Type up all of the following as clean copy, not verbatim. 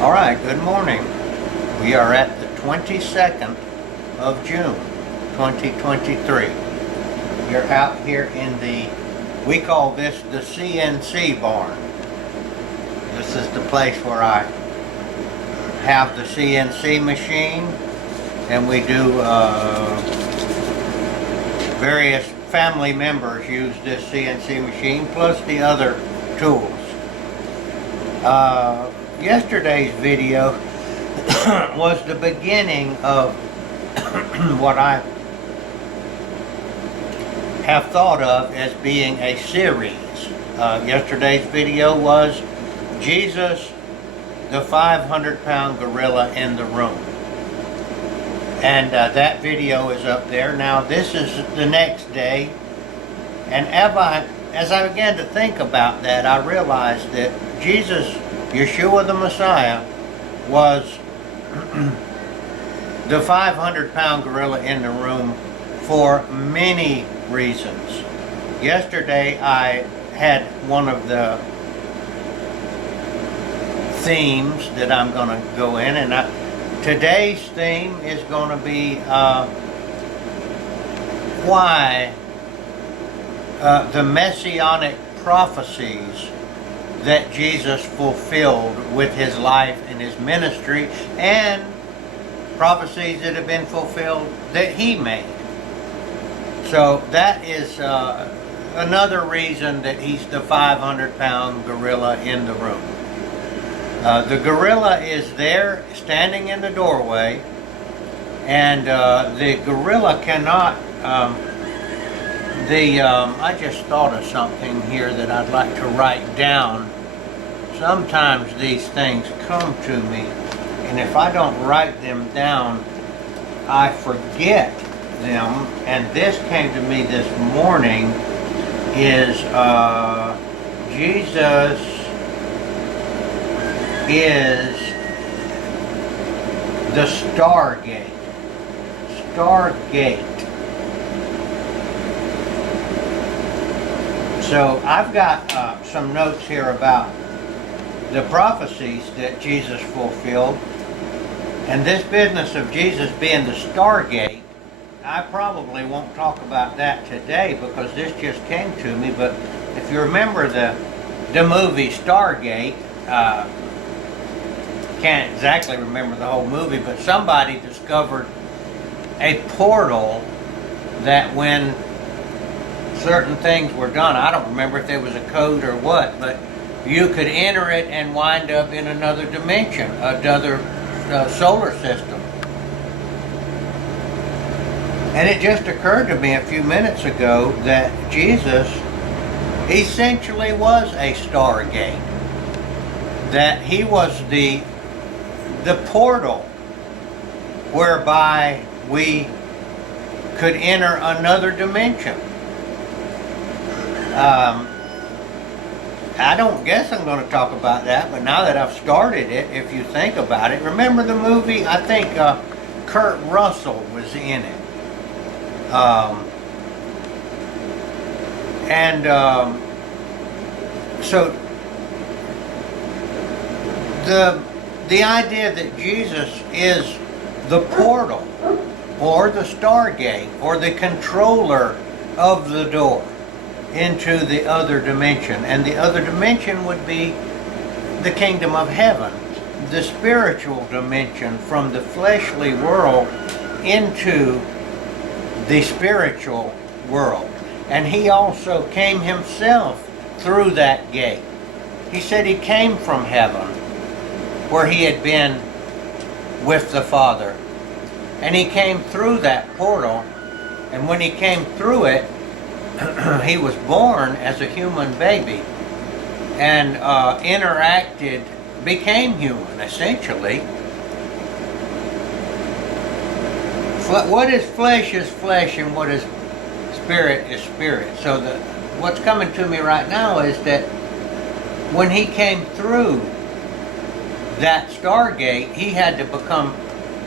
All right, good morning. We are at the 22nd of June, 2023. You're out here in we call this the CNC barn. This is the place where I have the CNC machine, and we do, various family members use this CNC machine, plus the other tools. Yesterday's video was the beginning of what I have thought of as being a series. Yesterday's video was Jesus, the 500-pound gorilla in the room. And that video is up there. Now this is the next day. And as I began to think about that, I realized that Jesus, Yeshua the Messiah, was the 500-pound gorilla in the room for many reasons. Yesterday I had one of the themes that I'm going to go in, and today's theme is going to be why the messianic prophecies that Jesus fulfilled with his life and his ministry, and prophecies that have been fulfilled that he made. So that is another reason that he's the 500-pound gorilla in the room. The gorilla is there standing in the doorway, and the gorilla cannot I just thought of something here that I'd like to write down. Sometimes these things come to me, and if I don't write them down, I forget them. And this came to me this morning, is Jesus is the stargate. Stargate. So I've got some notes here about the prophecies that Jesus fulfilled, and this business of Jesus being the stargate. I probably won't talk about that today because this just came to me, but if you remember the movie Stargate, can't exactly remember the whole movie, but somebody discovered a portal that when certain things were done, I don't remember if there was a code or what, but you could enter it and wind up in another dimension, another solar system. And it just occurred to me a few minutes ago that Jesus essentially was a stargate. That he was the portal whereby we could enter another dimension. I don't guess I'm going to talk about that, but now that I've started it, if you think about it, remember the movie? I think Kurt Russell was in it. So the idea that Jesus is the portal or the stargate or the controller of the door into the other dimension, and the other dimension would be the kingdom of heaven, the spiritual dimension, from the fleshly world into the spiritual world. And he also came himself through that gate. He said he came from heaven where he had been with the Father, and he came through that portal, and when he came through it, he was born as a human baby and became human, essentially. What is flesh, and what is spirit. So what's coming to me right now is that when he came through that stargate, he had to become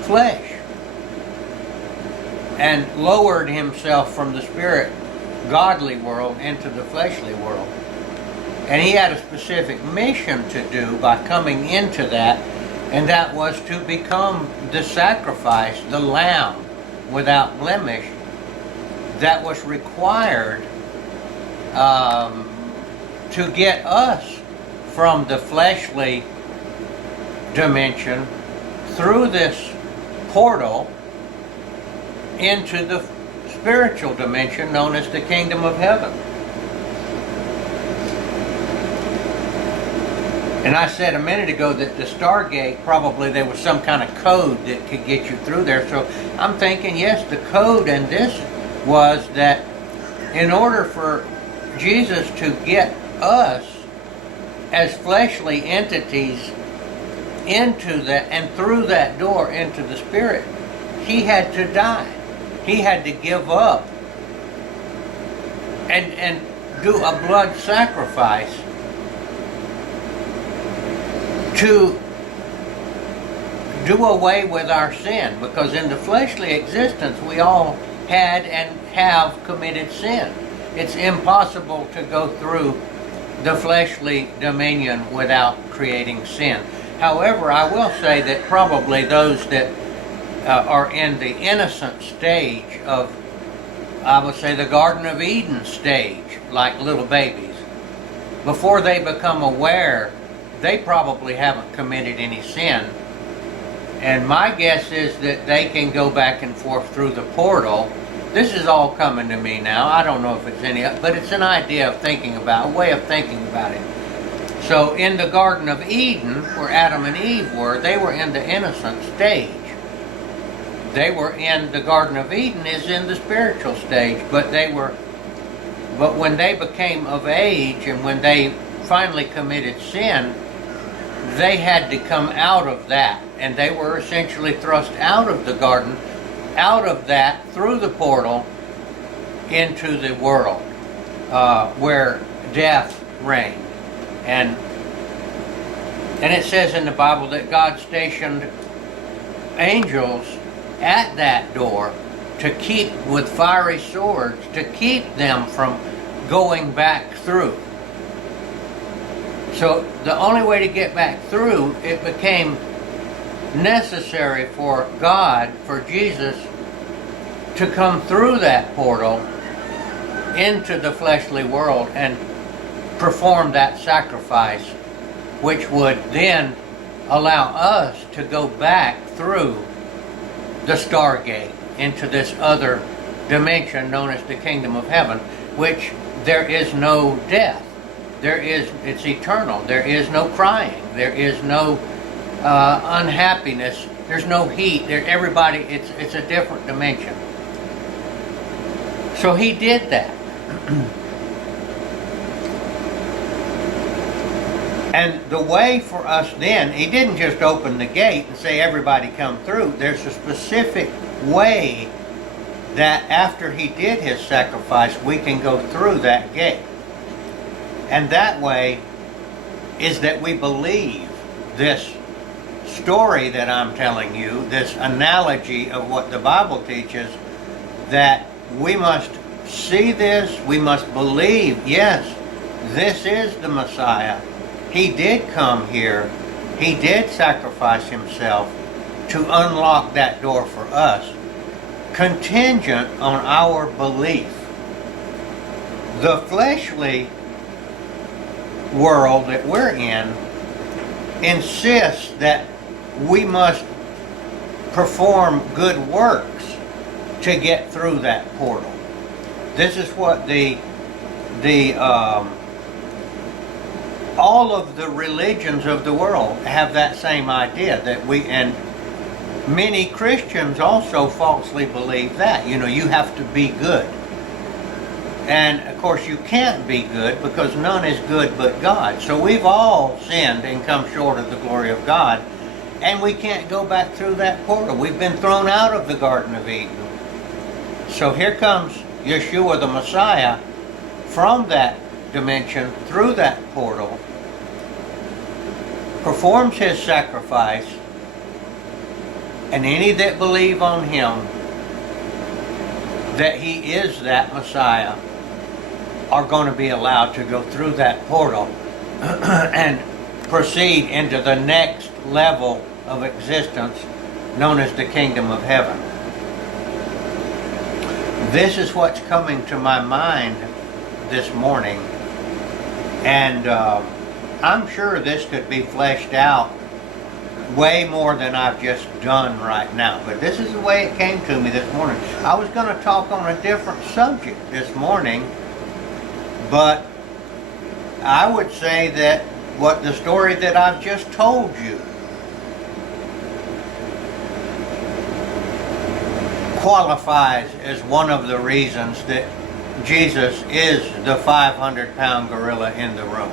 flesh and lowered himself from the spirit godly world into the fleshly world. And he had a specific mission to do by coming into that And that was to become the sacrifice, the lamb without blemish, that was required to get us from the fleshly dimension through this portal into the spiritual dimension known as the kingdom of heaven. And I said a minute ago that the stargate, probably there was some kind of code that could get you through there. So I'm thinking, yes, the code in this was that in order for Jesus to get us as fleshly entities into that and through that door into the spirit, he had to die. He had to give up and do a blood sacrifice to do away with our sin, because in the fleshly existence we all had and have committed sin. It's impossible to go through the fleshly dominion without creating sin. However, I will say that probably those that are in the innocent stage of, I would say, the Garden of Eden stage, like little babies, before they become aware, they probably haven't committed any sin. And my guess is that they can go back and forth through the portal. This is all coming to me now. I don't know if it's any, but it's an idea of thinking about, a way of thinking about it. So in the Garden of Eden, where Adam and Eve were, they were in the innocent stage. They were in the Garden of Eden is in the spiritual stage, but when they became of age and when they finally committed sin, they had to come out of that, and they were essentially thrust out of the garden, out of that through the portal into the world where death reigned. And it says in the Bible that God stationed angels at that door to keep, with fiery swords, to keep them from going back through. So the only way to get back through, it became necessary for God, for Jesus, to come through that portal into the fleshly world and perform that sacrifice, which would then allow us to go back through the stargate into this other dimension known as the kingdom of heaven, which there is no death. It's eternal. There is no crying. There is no unhappiness. There's no heat. It's a different dimension. So he did that. And the way for us then, he didn't just open the gate and say everybody come through. There's a specific way that after he did his sacrifice, we can go through that gate. And that way is that we believe this story that I'm telling you, this analogy of what the Bible teaches, that we must see this, we must believe, yes, this is the Messiah. He did come here. He did sacrifice himself to unlock that door for us, contingent on our belief. The fleshly world that we're in insists that we must perform good works to get through that portal. This is what all of the religions of the world have that same idea, that and many Christians also falsely believe that, you have to be good. And of course you can't be good, because none is good but God. So we've all sinned and come short of the glory of God, and we can't go back through that portal. We've been thrown out of the Garden of Eden. So here comes Yeshua the Messiah from that dimension through that portal, performs his sacrifice, and any that believe on him that he is that Messiah are going to be allowed to go through that portal and proceed into the next level of existence known as the kingdom of heaven. This is what's coming to my mind this morning, and I'm sure this could be fleshed out way more than I've just done right now, but this is the way it came to me this morning. I was going to talk on a different subject this morning, but I would say that what the story that I've just told you qualifies as one of the reasons that Jesus is the 500-pound gorilla in the room.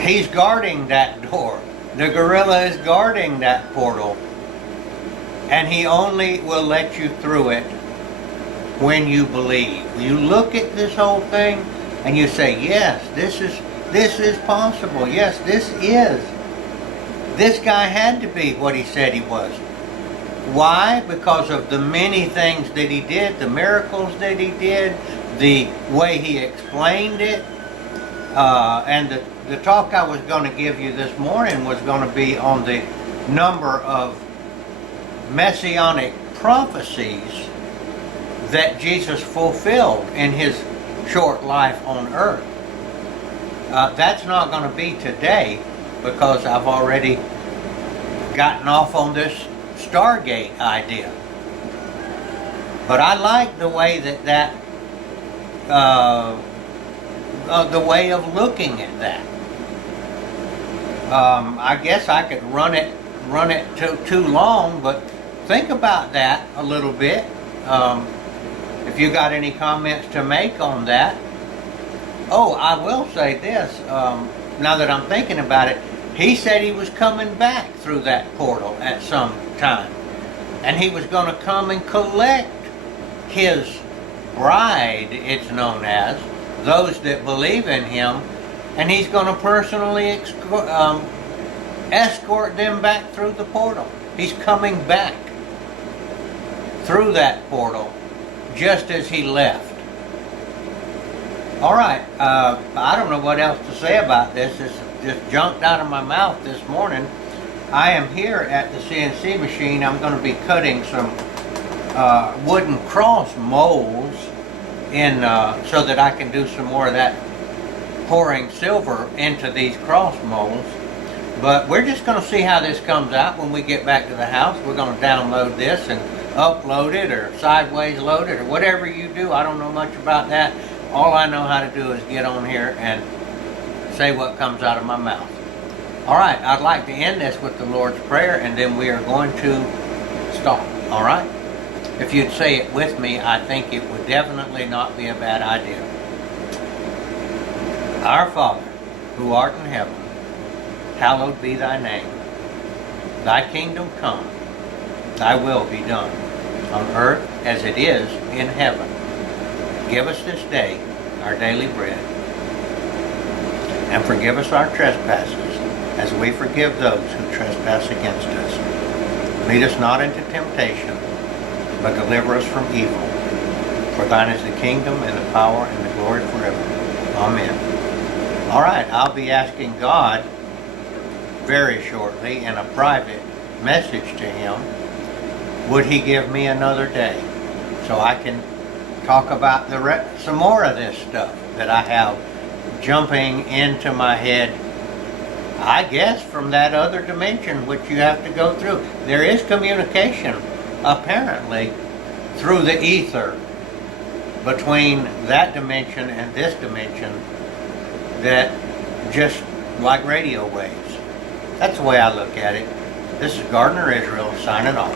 He's guarding that door. The gorilla is guarding that portal, and he only will let you through it when you believe. You look at this whole thing and you say, yes, this is possible. Yes, this is. This guy had to be what he said he was. Why? Because of the many things that he did, the miracles that he did, the way he explained it, and the talk I was going to give you this morning was going to be on the number of messianic prophecies that Jesus fulfilled in his short life on earth. That's not going to be today because I've already gotten off on this stargate idea. But I like the way that the way of looking at that. I guess I could run it too long, but think about that a little bit. If you got any comments to make on that. Oh, I will say this, now that I'm thinking about it, he said he was coming back through that portal at some time. And he was going to come and collect his bride, it's known as, those that believe in him, and he's going to personally escort them back through the portal. He's coming back through that portal just as he left. All right, I don't know what else to say about this. This just jumped out of my mouth this morning. I am here at the CNC machine. I'm going to be cutting some wooden cross molds in so that I can do some more of that pouring silver into these cross molds. But we're just going to see how this comes out when we get back to the house. We're going to download this and upload it or sideways load it or whatever you do. I don't know much about that. All I know how to do is get on here and say what comes out of my mouth. All right, I'd like to end this with the Lord's Prayer, and then we are going to stop. All right? If you'd say it with me, I think it would definitely not be a bad idea. Our Father, who art in heaven, hallowed be thy name. Thy kingdom come, thy will be done, on earth as it is in heaven. Give us this day our daily bread, and forgive us our trespasses, as we forgive those who trespass against us. Lead us not into temptation, but deliver us from evil. For thine is the kingdom, and the power, and the glory forever. Amen. All right, I'll be asking God very shortly in a private message to him, would he give me another day so I can talk about some more of this stuff that I have jumping into my head, I guess, from that other dimension which you have to go through. There is communication, apparently, through the ether between that dimension and this dimension, that just like radio waves. That's the way I look at it. This is Gardner Israel signing off.